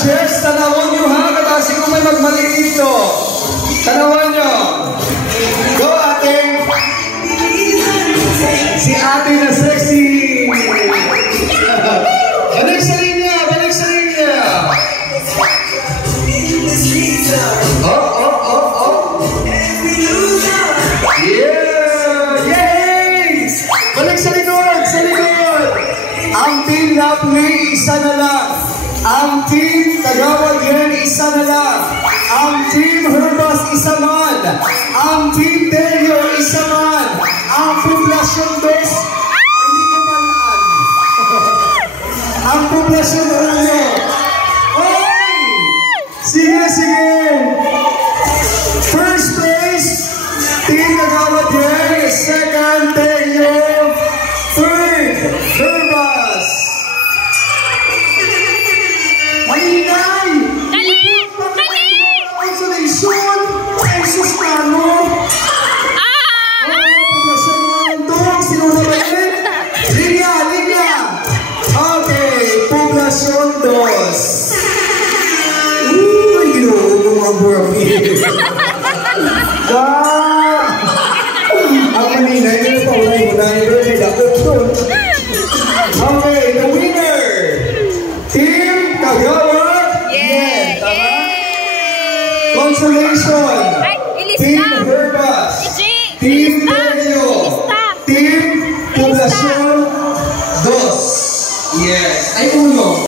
Jess, tanawon nyo ha, kasi kung may magmali dito. Tanawon nyo. Go, ate. Si ate na sexy. Balik sa linya, balik sa linya. Yeah! Yay! Balik sa likod, sa likod. Ang team Napoli, isa na lang. Ang team Tagawag yan, isa na lang. Ang team Herbas, isa man. Ang team Delio, isa man. Ang Poblasyon Dos, hindi ko malaan. Ang Poblasyon Uno. Oy! Sige, sige. First place, team Tagawag yan. Second, Delio. Third, Herbas. Malinay! Dali! Dali! Consolation! Jesus Mano! Poblasyon Muntong! Sino na ba yun? Linya! Linya! Okay, Poblasyon Dos. Uy, ginuhog ng mga burabi. Ang malinay, yun pa wala yung munay. Okay, the winner! Team Tagawag! Yay! Tama? Yay! Consolation! Ay, ilista! Team Herbas! Team Delio! Team Poblasyon Dos! Yes! Ay, uno!